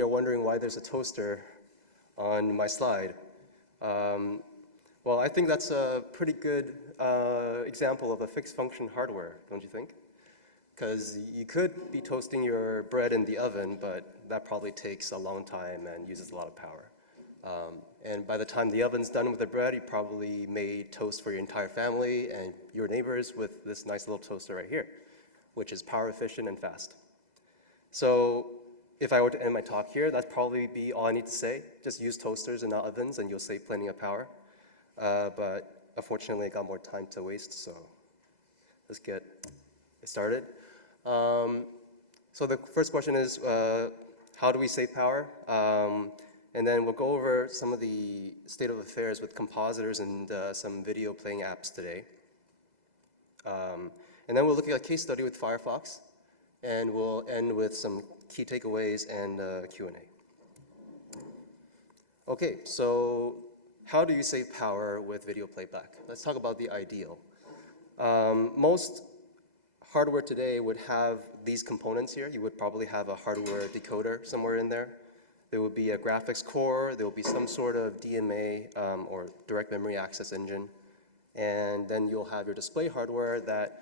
you're wondering why there's a toaster on my slide. Well, I think that's a pretty good example of a fixed function hardware, don't you think? Because you could be toasting your bread in the oven, but that probably takes a long time and uses a lot of power. And by the time the oven's done with the bread, you probably made toast for your entire family and your neighbors with this nice little toaster right here, which is power efficient and fast. So if I were to end my talk here, that'd probably be all I need to say. Just use toasters and not ovens and you'll save plenty of power. But unfortunately, I got more time to waste, so let's get started. So the first question is, how do we save power? And then we'll go over some of the state of affairs with compositors and some video playing apps today. And then we'll look at a case study with Firefox, and we'll end with some key takeaways and Q&A. Okay, so how do you save power with video playback? Let's talk about the ideal. Most hardware today would have these components here. You would probably have a hardware decoder somewhere in there. There would be a graphics core. There will be some sort of DMA or direct memory access engine. And then you'll have your display hardware that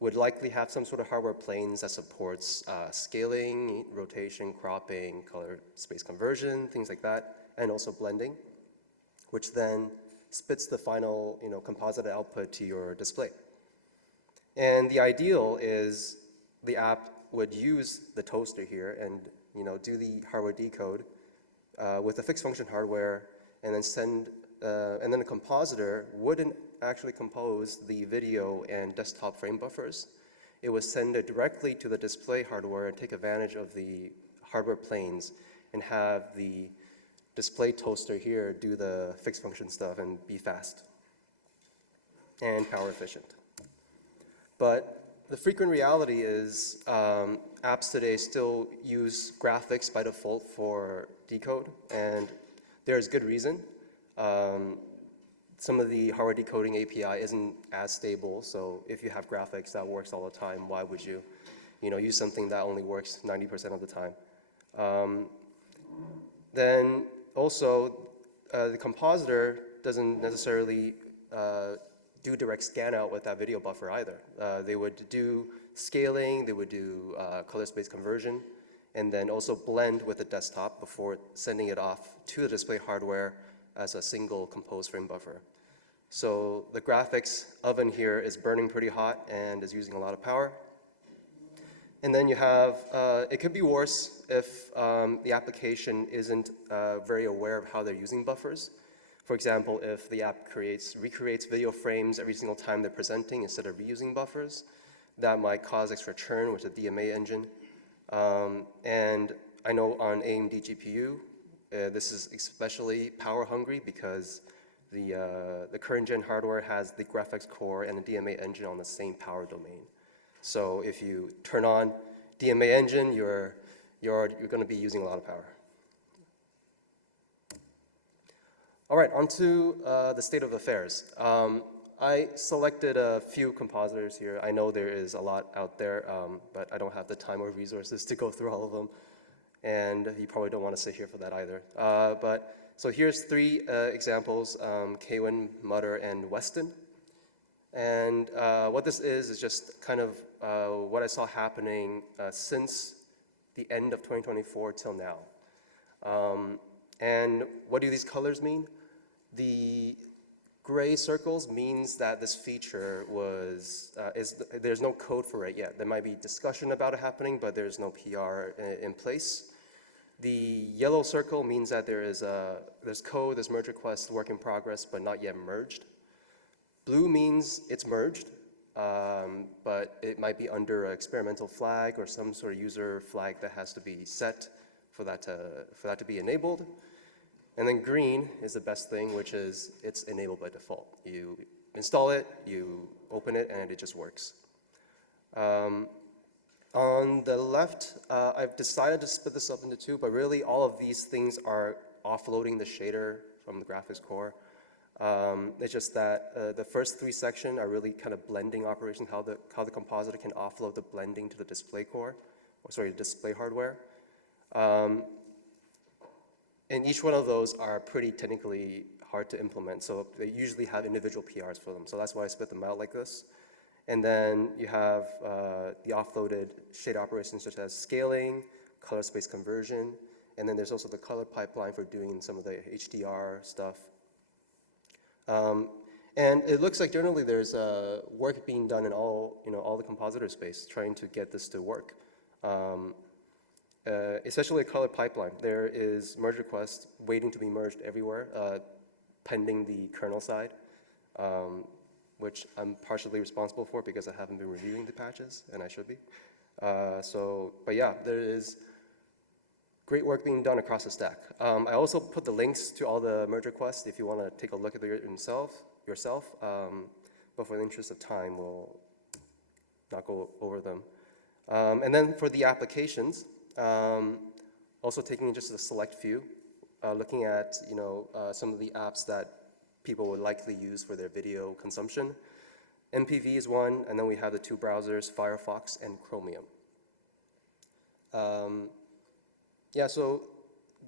would likely have some sort of hardware planes that supports scaling, rotation, cropping, color space conversion, things like that, and also blending, which then spits the final composite output to your display. And the ideal is the app would use the toaster here and do the hardware decode with the fixed function hardware, and then and then the compositor wouldn't actually compose the video and desktop frame buffers. It would send it directly to the display hardware and take advantage of the hardware planes and have the display toaster here do the fixed function stuff and be fast and power efficient. But the frequent reality is apps today still use graphics by default for decode, and there's good reason. Some of the hardware decoding API isn't as stable, so if you have graphics that works all the time, why would you use something that only works 90% of the time? Then also, the compositor doesn't necessarily do direct scan out with that video buffer either. They would do scaling, they would do color space conversion, and then also blend with the desktop before sending it off to the display hardware as a single composed frame buffer. So the graphics oven here is burning pretty hot and is using a lot of power. And then you have, it could be worse if the application isn't very aware of how they're using buffers. For example, if the app recreates video frames every single time they're presenting instead of reusing buffers, that might cause extra churn with the DMA engine. And I know on amdgpu, this is especially power hungry because the current gen hardware has the graphics core and the DMA engine on the same power domain. So if you turn on DMA engine, you're going to be using a lot of power. All right, on to the state of affairs. I selected a few compositors here. I know there is a lot out there, but I don't have the time or resources to go through all of them. And you probably don't want to sit here for that either. So here's three examples, Kwin, Mutter, and Weston. And what this is just kind of what I saw happening since the end of 2024 till now. And what do these colors mean? The gray circles means that this feature there's no code for it yet. There might be discussion about it happening, but there's no PR in place. The yellow circle means that there's code, there's merge request, work in progress, but not yet merged. Blue means it's merged, but it might be under an experimental flag or some sort of user flag that has to be set for that to be enabled. And then green is the best thing, which is it's enabled by default. You install it, you open it, and it just works. On the left, I've decided to split this up into two, but really all of these things are offloading the shader from the graphics core. It's just that the first three sections are really kind of blending operations, how the compositor can offload the blending to the display core, or sorry, the display hardware. And each one of those are pretty technically hard to implement, so they usually have individual PRs for them. So that's why I split them out like this. And then you have the offloaded shade operations such as scaling, color space conversion, and then there's also the color pipeline for doing some of the HDR stuff. And it looks like generally there's work being done in all the compositor space trying to get this to work. Especially a color pipeline. There is merge requests waiting to be merged everywhere, pending the kernel side, which I'm partially responsible for because I haven't been reviewing the patches, and I should be. But yeah, there is great work being done across the stack. I also put the links to all the merge requests if you want to take a look at it yourself. But for the interest of time, we'll not go over them. And then for the applications, also taking just a select few, looking at some of the apps that people would likely use for their video consumption. MPV is one, and then we have the two browsers, Firefox and Chromium. Yeah, so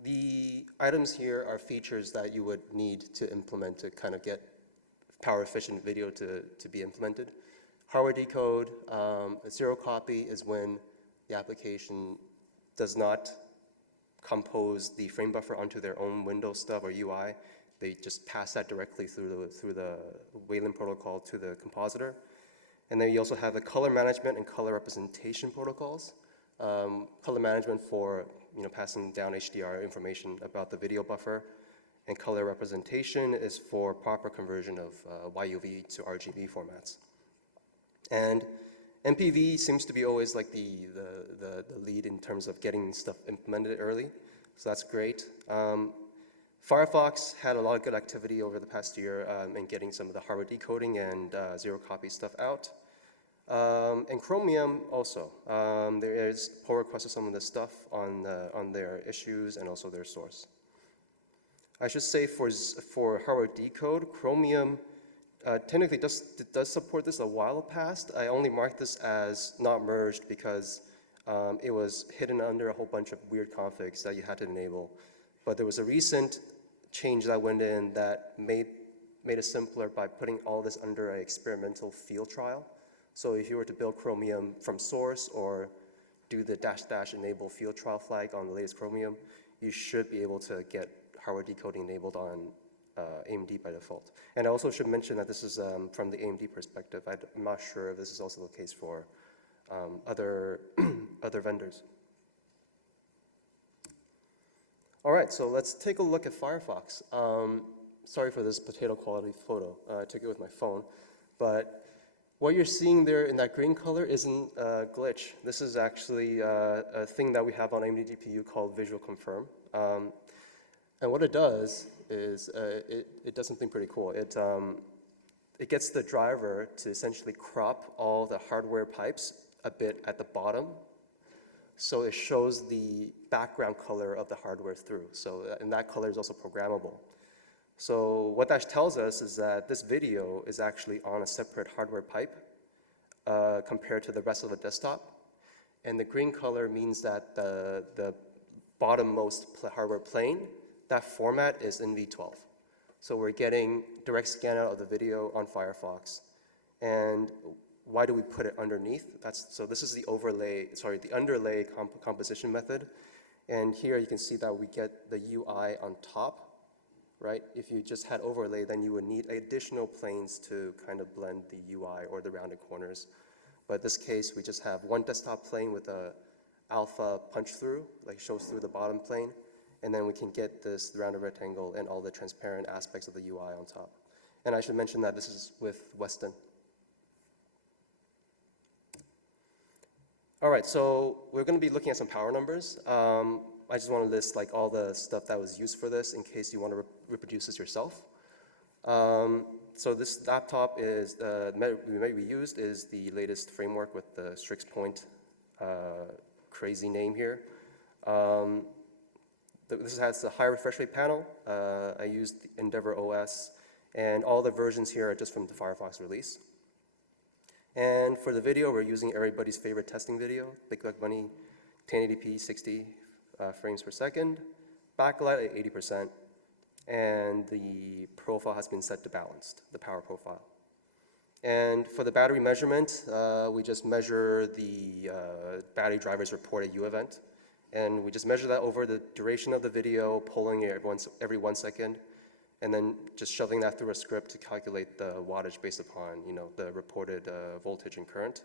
the items here are features that you would need to implement to kind of get power efficient video to be implemented. Hardware decode, zero copy is when the application does not compose the frame buffer onto their own Windows stub or UI. They just pass that directly through the Wayland protocol to the compositor. And then you also have the color management and color representation protocols. Color management for passing down HDR information about the video buffer, and color representation is for proper conversion of YUV to RGB formats. And MPV seems to be always like the lead in terms of getting stuff implemented early, so that's great. Firefox had a lot of good activity over the past year in getting some of the hardware decoding and zero copy stuff out. And Chromium also, there is pull requests of some of the stuff on their issues and also their source. I should say for hardware decode, Chromium technically does support this a while past. I only marked this as not merged because it was hidden under a whole bunch of weird configs that you had to enable. But there was a recent change that went in that made it simpler by putting all this under an experimental field trial. So if you were to build Chromium from source or do the -- enable field trial flag on the latest Chromium, you should be able to get hardware decoding enabled on AMD by default. And I also should mention that this is from the AMD perspective. I'm not sure if this is also the case for other vendors. All right, so let's take a look at Firefox. Sorry for this potato quality photo. I took it with my phone. But what you're seeing there in that green color isn't a glitch. This is actually a thing that we have on AMD GPU called Visual Confirm. And what it does is it does something pretty cool. It gets the driver to essentially crop all the hardware pipes a bit at the bottom, so it shows the background color of the hardware through. So, and that color is also programmable. So what that tells us is that this video is actually on a separate hardware pipe compared to the rest of the desktop. And the green color means that the bottommost hardware plane, that format is in V12. So we're getting direct scan out of the video on Firefox. And why do we put it underneath? So this is the underlay composition method. And here you can see that we get the UI on top, right? If you just had overlay, then you would need additional planes to kind of blend the UI or the rounded corners. But in this case, we just have one desktop plane with a alpha punch through, like shows through the bottom plane. And then we can get this rounded rectangle and all the transparent aspects of the UI on top. And I should mention that this is with Weston. All right, so we're going to be looking at some power numbers. I just want to list like all the stuff that was used for this in case you want to reproduce this yourself. So this laptop is we used is the latest framework with the Strix Point crazy name here. This has a high refresh rate panel. I used Endeavor OS, and all the versions here are just from the Firefox release. And for the video, we're using everybody's favorite testing video, Big Buck Bunny, 1080p, 60 frames per second, backlight at 80%, and the profile has been set to balanced, the power profile. And for the battery measurement, we just measure the battery driver's reported U event. And we just measure that over the duration of the video, polling it every 1 second, and then just shoving that through a script to calculate the wattage based upon the reported voltage and current.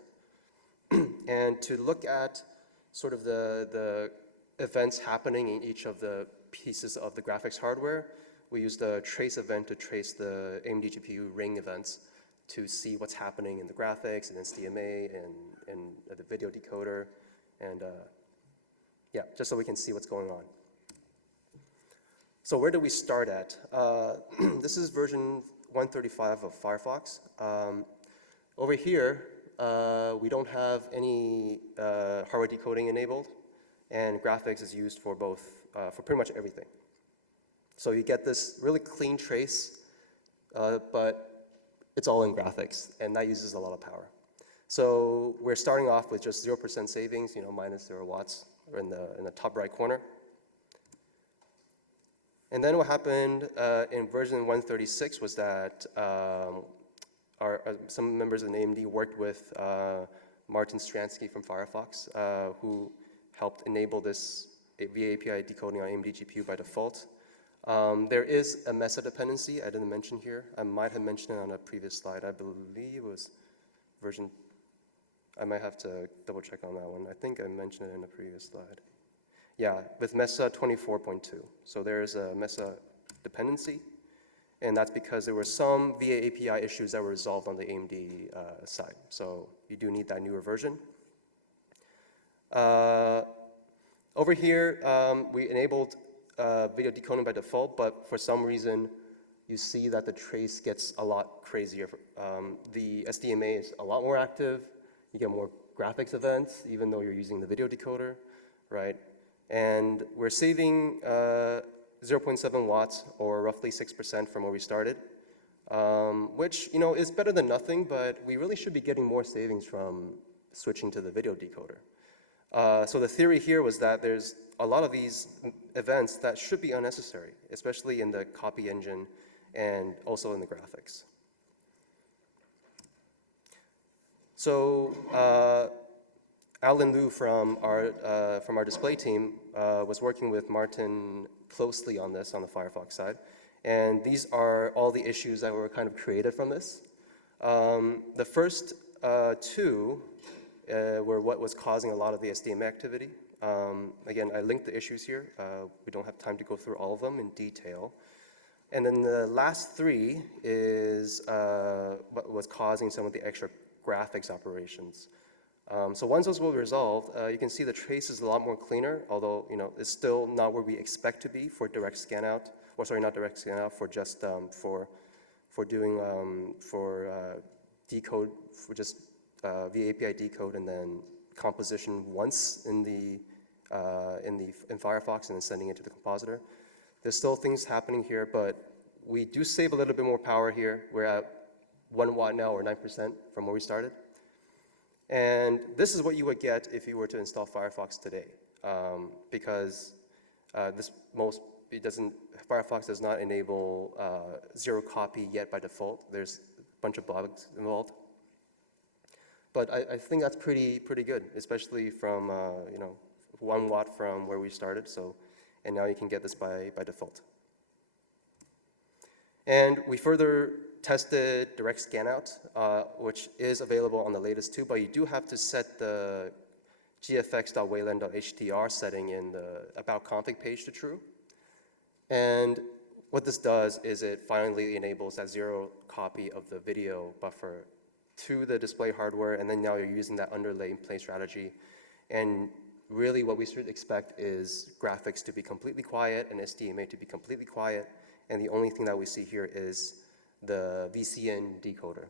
And to look at sort of the events happening in each of the pieces of the graphics hardware, we use the trace event to trace the amdgpu ring events to see what's happening in the graphics and SDMA and the video decoder, and yeah, just so we can see what's going on. So where do we start at? This is version 135 of Firefox. Over here, we don't have any hardware decoding enabled, and graphics is used for both, for pretty much everything. So you get this really clean trace, but it's all in graphics, and that uses a lot of power. So we're starting off with just 0% savings, minus 0 watts, in the top right corner. And then what happened in version 136 was that some members of AMD worked with Martin Stransky from Firefox, who helped enable this via API decoding on AMD GPU by default. There is a Mesa dependency I didn't mention here. I might have mentioned it on a previous slide. I believe it was version, I might have to double check on that one. I think I mentioned it in a previous slide. Yeah, with Mesa 24.2. So there's a Mesa dependency, and that's because there were some via API issues that were resolved on the AMD side. So you do need that newer version. Over here, we enabled video decoding by default, but for some reason, you see that the trace gets a lot crazier. The SDMA is a lot more active. You get more graphics events, even though you're using the video decoder, right? And we're saving 0.7 watts, or roughly 6% from where we started, which is better than nothing, but we really should be getting more savings from switching to the video decoder. So the theory here was that there's a lot of these events that should be unnecessary, especially in the copy engine and also in the graphics. So Alan Liu from our display team was working with Martin closely on this on the Firefox side. And these are all the issues that were kind of created from this. The first two were what was causing a lot of the SDMA activity. Again, I linked the issues here. We don't have time to go through all of them in detail. And then the last three is what was causing some of the extra graphics operations. So once those were resolved, you can see the trace is a lot more cleaner, although it's still not where we expect to be for direct scan out, or sorry, not direct scan out, for just for doing decode, for just via API decode and then composition once in Firefox and then sending it to the compositor. There's still things happening here, but we do save a little bit more power here. We're at 1 watt now, or 9% from where we started. And this is what you would get if you were to install Firefox today, because Firefox does not enable zero copy yet by default. There's a bunch of bugs involved. But I think that's pretty good, especially from 1 watt from where we started. And now you can get this by default. And we further tested direct scan out, which is available on the latest too, but you do have to set the gfx.wayland.htr setting in the about config page to true. And what this does is it finally enables that zero copy of the video buffer to the display hardware, and then now you're using that underlay in place strategy. And really what we should expect is graphics to be completely quiet and SDMA to be completely quiet, and the only thing that we see here is the VCN decoder.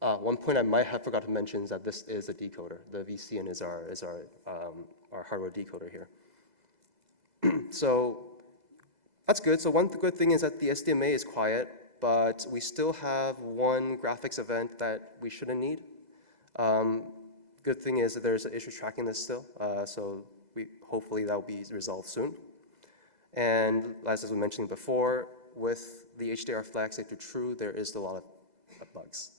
One point I might have forgot to mention is that this is a decoder. The VCN is our hardware decoder here. So that's good. So one good thing is that the SDMA is quiet, but we still have one graphics event that we shouldn't need. Good thing is that there's an issue tracking this still, so hopefully that will be resolved soon. And as I was mentioning before, with the HDR flag set to true, there is a lot of bugs.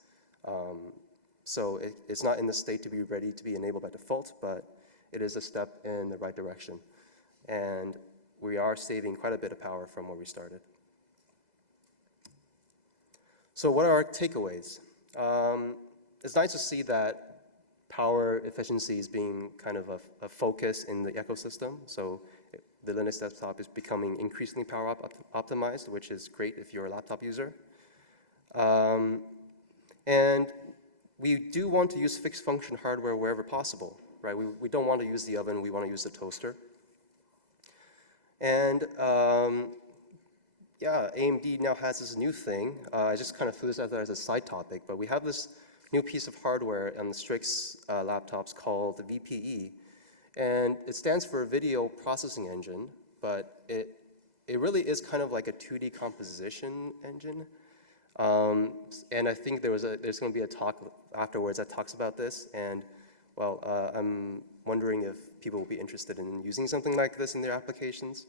So it's not in the state to be ready to be enabled by default, but it is a step in the right direction. And we are saving quite a bit of power from where we started. So what are our takeaways? It's nice to see that power efficiency is being kind of a focus in the ecosystem. So the Linux desktop is becoming increasingly power optimized, which is great if you're a laptop user. And we do want to use fixed function hardware wherever possible, right? We don't want to use the oven, we want to use the toaster. And yeah, AMD now has this new thing. I just kind of threw this out there as a side topic, but we have this new piece of hardware on the Strix laptops called the VPE. And it stands for Video Processing Engine, but it really is kind of like a 2D composition engine. And I think there's going to be a talk afterwards that talks about this. And well, I'm wondering if people will be interested in using something like this in their applications.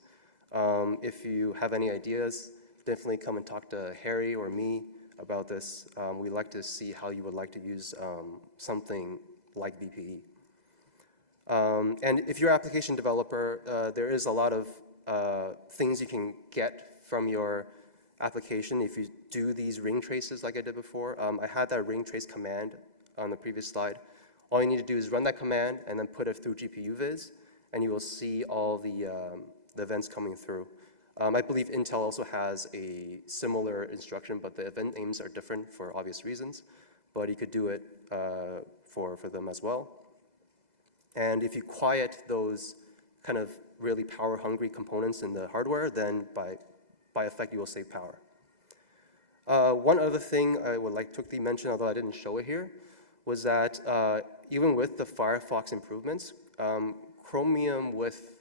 If you have any ideas, definitely come and talk to Harry or me about this. We'd like to see how you would like to use something like VPE. And if you're an application developer, there is a lot of things you can get from your application if you do these ring traces like I did before. I had that ring trace command on the previous slide. All you need to do is run that command and then put it through GPU viz, and you will see all the events coming through. I believe Intel also has a similar instruction, but the event names are different for obvious reasons, but you could do it for them as well. And if you quiet those kind of really power-hungry components in the hardware, then by effect, you will save power. One other thing I would like to quickly mention, although I didn't show it here, was that even with the Firefox improvements, Chromium with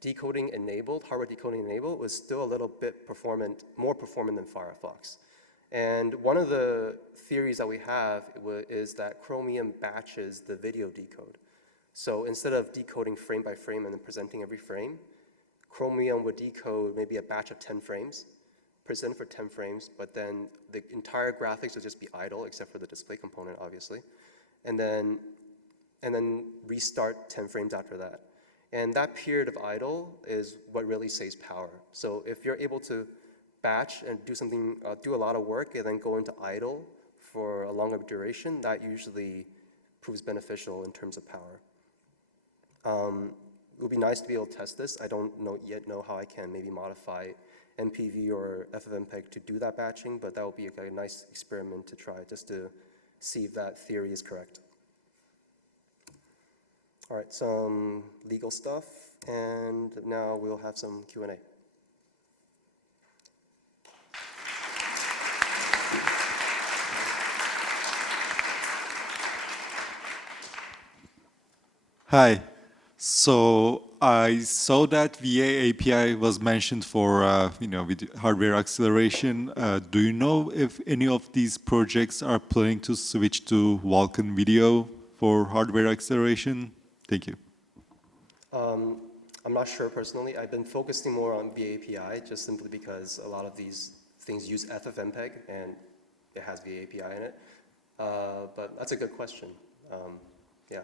decoding enabled, hardware decoding enabled, was still a little bit more performant than Firefox. And one of the theories that we have is that Chromium batches the video decode. So instead of decoding frame by frame and then presenting every frame, Chromium would decode maybe a batch of 10 frames, present for 10 frames, but then the entire graphics would just be idle except for the display component, obviously. And then restart 10 frames after that. And that period of idle is what really saves power. So if you're able to batch and do something, do a lot of work and then go into idle for a longer duration, that usually proves beneficial in terms of power. It would be nice to be able to test this. I don't yet know how I can maybe modify MPV or FFmpeg to do that batching, but that would be a nice experiment to try just to see if that theory is correct. All right, some legal stuff, and now we'll have some Q&A. Hi. So I saw that VA API was mentioned for with hardware acceleration. Do you know if any of these projects are planning to switch to Vulkan Video for hardware acceleration? Thank you. I'm not sure personally. I've been focusing more on VA API just simply because a lot of these things use FFmpeg and it has VA API in it. But that's a good question. Yeah.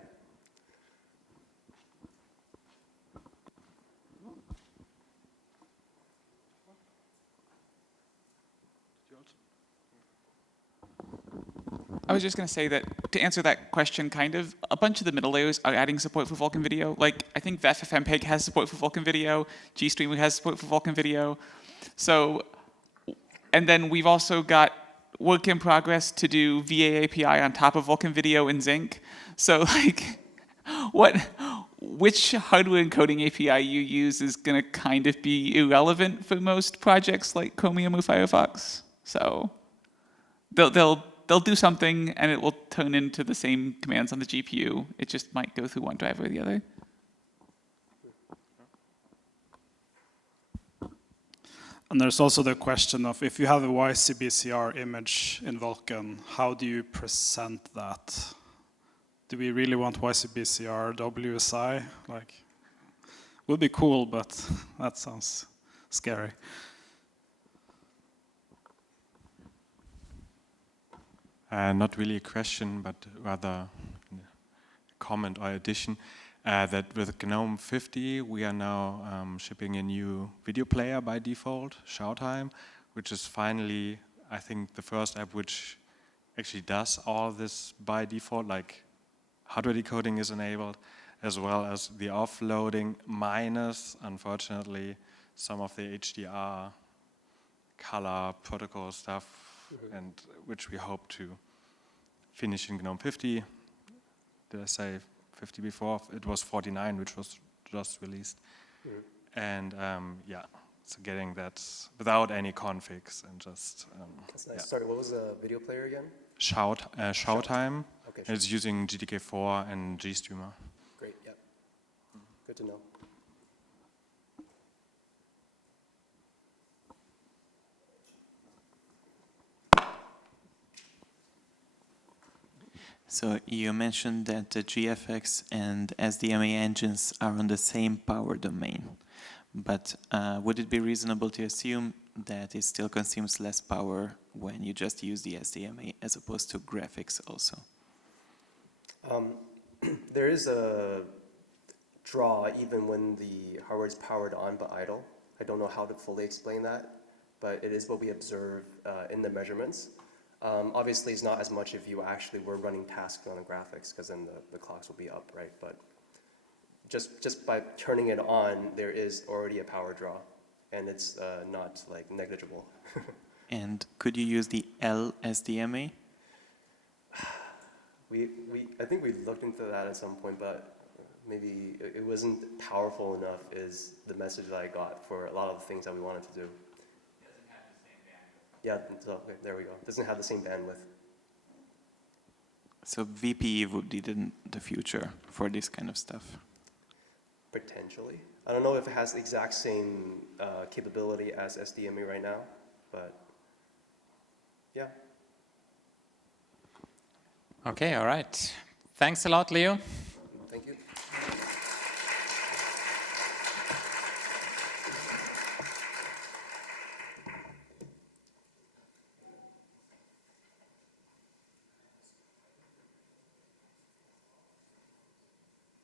I was just going to say that to answer that question, kind of, a bunch of the middle layers are adding support for Vulkan Video. Like, I think FFmpeg has support for Vulkan Video, GStreamer has support for Vulkan Video. So, and then we've also got work in progress to do VA API on top of Vulkan Video in Zinc. So, like, which hardware encoding API you use is going to kind of be irrelevant for most projects like Chromium or Firefox. So, they'll do something and it will turn into the same commands on the GPU. It just might go through one driver or the other. And there's also the question of if you have a YCBCR image in Vulkan, how do you present that? Do we really want YCBCR WSI? Like, Would be cool, but that sounds scary. Not really a question, but rather a comment or addition. That with GNOME 50, we are now shipping a new video player by default, Showtime, which is finally, I think, the first app which actually does all this by default, like hardware decoding is enabled, as well as the offloading, minus, unfortunately, some of the HDR color protocol stuff, and which we hope to finish in GNOME 50. Did I say 50 before? It was 49, which was just released. And yeah, so getting that without any configs and just That's nice. yeah. Sorry, what was the video player again? Showtime. Okay, And it's using GTK4 and GStreamer. Great, yeah. Good to know. So you mentioned that the GFX and SDMA engines are on the same power domain, but would it be reasonable to assume that it still consumes less power when you just use the SDMA as opposed to graphics also? There is a draw even when the hardware is powered on but idle. I don't know how to fully explain that, but it is what we observe in the measurements. Obviously, it's not as much if you actually were running tasks on the graphics, because then the clocks will be up, right? But just by turning it on, there is already a power draw, and it's not like negligible. And could you use the LSDMA? I think we looked into that at some point, but maybe it wasn't powerful enough is the message that I got for a lot of the things that we wanted to do. Yeah, so there we go. Doesn't have the same bandwidth. So VPE would be the future for this kind of stuff. Potentially. I don't know if it has the exact same capability as SDMA right now, but yeah. Okay, all right. Thanks a lot, Leo.